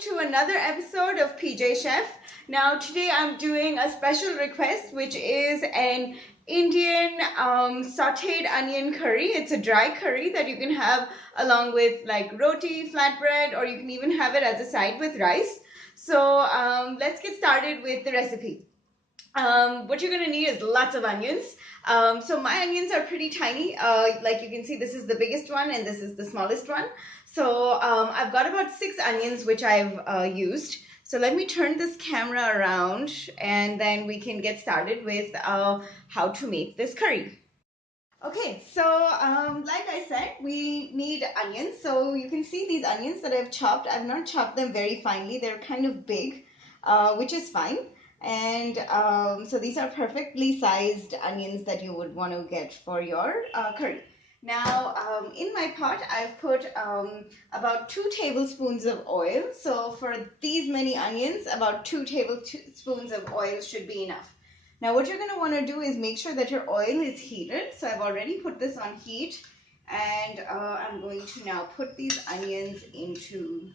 to another episode of PJ Chef. Now, today I'm doing a special request, which is an Indian sauteed onion curry. It's a dry curry that you can have along with like roti, flatbread, or you can even have it as a side with rice. So, let's get started with the recipe. What you're gonna need is lots of onions. So my onions are pretty tiny. Like you can see, this is the biggest one and this is the smallest one. So I've got about 6 onions which I've used. So let me turn this camera around and then we can get started with how to make this curry. Okay, so like I said, we need onions. So you can see these onions that I've chopped. I've not chopped them very finely. They're kind of big, which is fine. And so these are perfectly sized onions that you would want to get for your curry. Now, in my pot, I've put about 2 tablespoons of oil. So for these many onions, about 2 tablespoons of oil should be enough. Now what you're going to want to do is make sure that your oil is heated. So I've already put this on heat and I'm going to now put these onions into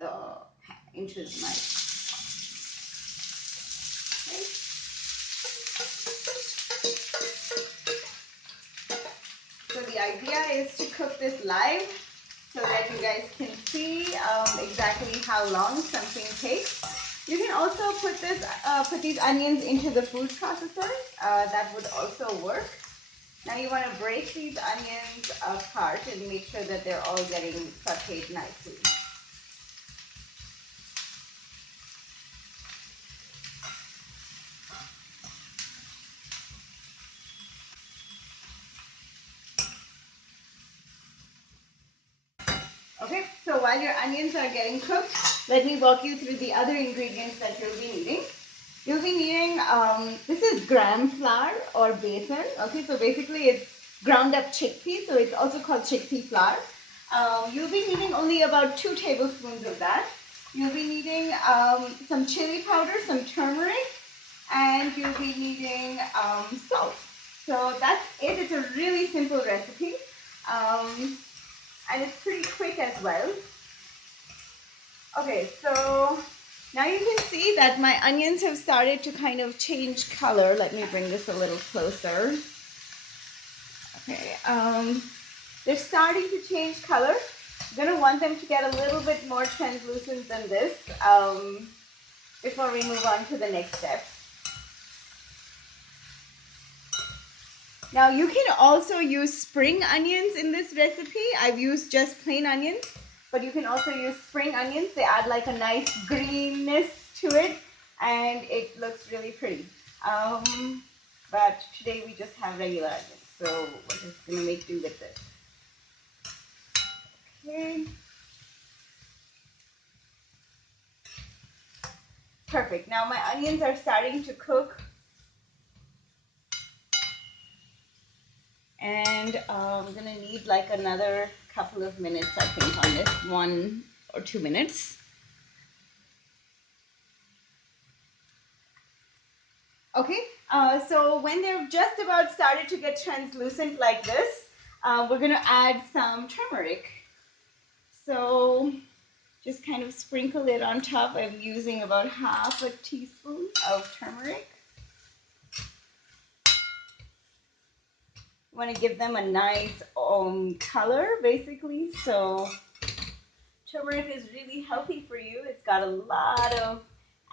my okay. So the idea is to cook this live so that you guys can see exactly how long something takes. You can also put these onions into the food processor. That would also work. Now you want to break these onions apart and make sure that they're all getting sauteed nicely. Okay, so while your onions are getting cooked, let me walk you through the other ingredients that you'll be needing. You'll be needing, this is gram flour or besan. Okay, so basically it's ground up chickpea, so it's also called chickpea flour. You'll be needing only about 2 tablespoons of that. You'll be needing some chili powder, some turmeric, and you'll be needing salt. So that's it. It's a really simple recipe. And it's pretty quick as well. Okay, so now you can see that my onions have started to kind of change color. Let me bring this a little closer. Okay, they're starting to change color. I'm going to want them to get a little bit more translucent than this before we move on to the next step. Now you can also use spring onions in this recipe. I've used just plain onions, but you can also use spring onions. They add like a nice greenness to it and it looks really pretty. But today we just have regular onions, so we're just gonna make do with this. Okay. Perfect. Now my onions are starting to cook. And I'm gonna need like another couple of minutes, I think, on this, 1 or 2 minutes. Okay, so when they've just about started to get translucent like this, we're gonna add some turmeric. So just kind of sprinkle it on top. I'm using about half a teaspoon of turmeric. You want to give them a nice color, basically. So turmeric is really healthy for you. It's got a lot of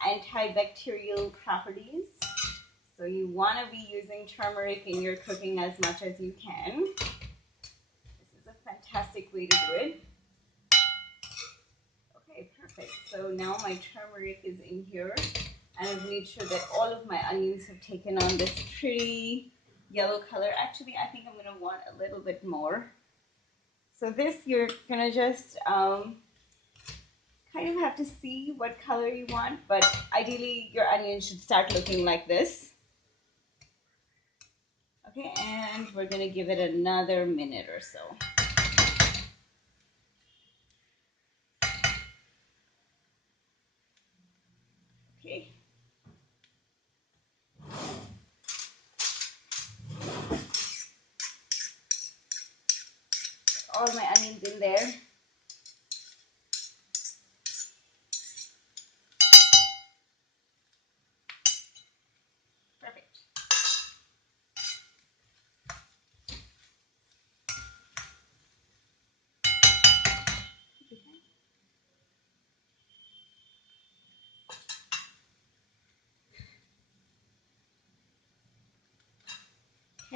antibacterial properties. So you want to be using turmeric in your cooking as much as you can. This is a fantastic way to do it. Okay, perfect. So now my turmeric is in here. And I've made sure that all of my onions have taken on this pretty yellow color. Actually, I think I'm going to want a little bit more. So this, you're going to just kind of have to see what color you want, but ideally your onion should start looking like this. Okay, and we're going to give it another minute or so. Okay. All my onions in there.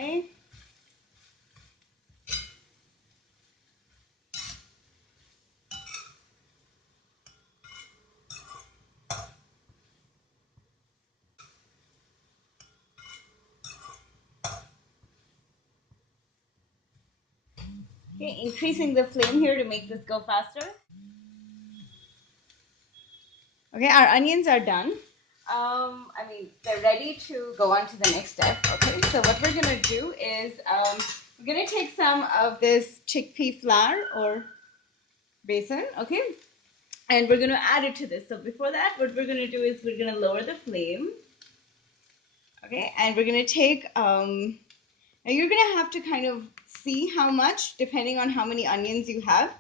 Okay. Okay, increasing the flame here to make this go faster. Okay, our onions are done. I mean, they're ready to go on to the next step. Okay, so what we're gonna do is we're gonna take some of this chickpea flour or besan, okay, and we're gonna add it to this. So before that, what we're gonna do is we're gonna lower the flame, okay, and we're gonna take now you're gonna have to kind of see how much depending on how many onions you have,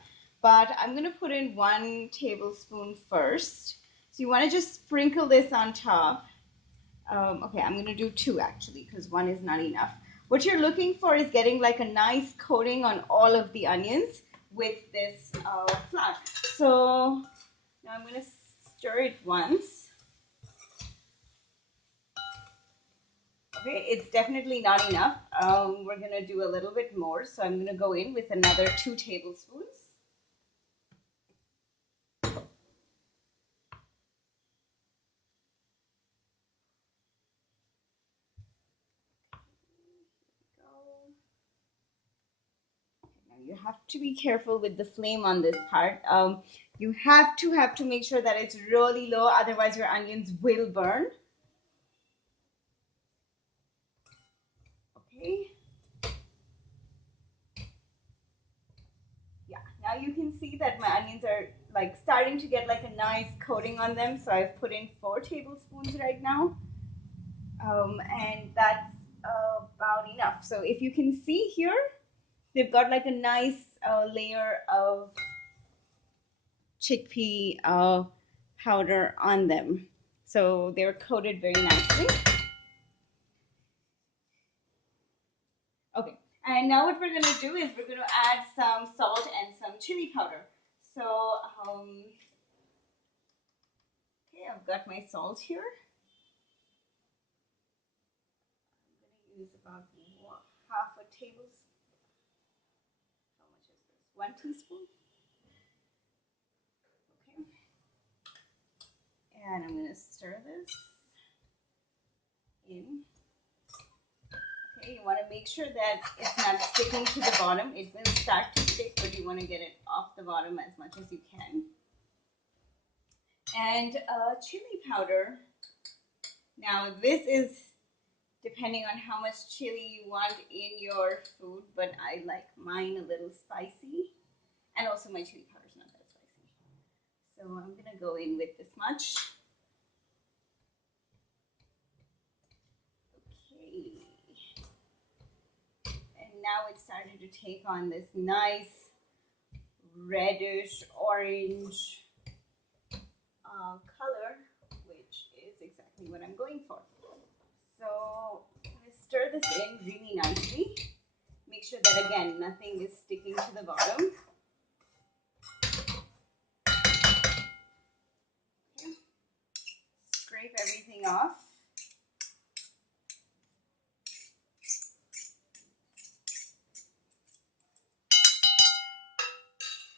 but I'm gonna put in 1 tablespoon first. So you want to just sprinkle this on top. Okay, I'm gonna do 2 actually because 1 is not enough. What you're looking for is getting like a nice coating on all of the onions with this flour. So now I'm gonna stir it once. Okay, it's definitely not enough. We're gonna do a little bit more, so I'm gonna go in with another 2 tablespoons. Now you have to be careful with the flame on this part. You have to make sure that it's really low, otherwise your onions will burn. Okay. Yeah, now you can see that my onions are like starting to get like a nice coating on them. So I've put in 4 tablespoons right now. And that's about enough. So if you can see here, they've got like a nice layer of chickpea powder on them. So they're coated very nicely. Okay, and now what we're gonna do is we're gonna add some salt and some chili powder. So, okay, I've got my salt here. I'm gonna use about half a tablespoon. How much is this? 1 teaspoon. Okay, and I'm gonna stir this in. Okay, you want to make sure that it's not sticking to the bottom. It will start to stick, but you want to get it off the bottom as much as you can. And chili powder. Now this is depending on how much chili you want in your food, but I like mine a little spicy. And also my chili powder is not that spicy. So I'm gonna go in with this much. Okay. And now it's starting to take on this nice reddish orange color, which is exactly what I'm going for. So I'm going to stir this in really nicely. Make sure that again nothing is sticking to the bottom. Okay. Scrape everything off.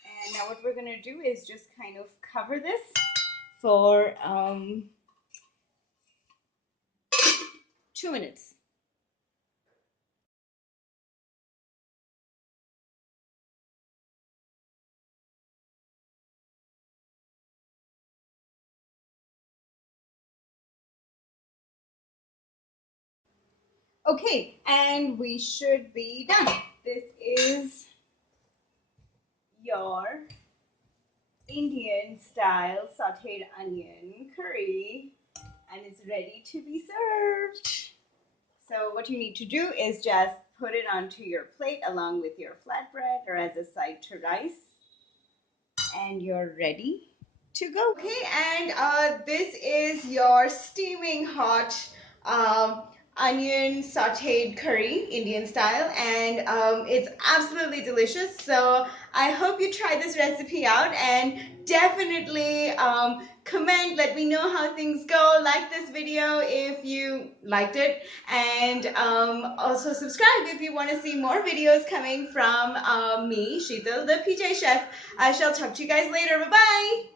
And now what we're going to do is just kind of cover this for 2 minutes. Okay, and we should be done. This is your Indian style sauteed onion curry, and it's ready to be served. So what you need to do is just put it onto your plate along with your flatbread or as a side to rice, and you're ready to go. Okay, and this is your steaming hot um, onion sauteed curry, Indian style, and it's absolutely delicious. So I hope you try this recipe out, and definitely comment, let me know how things go, like this video if you liked it, and also subscribe if you want to see more videos coming from me, Sheetal, the PJ Chef. I shall talk to you guys later. Bye bye.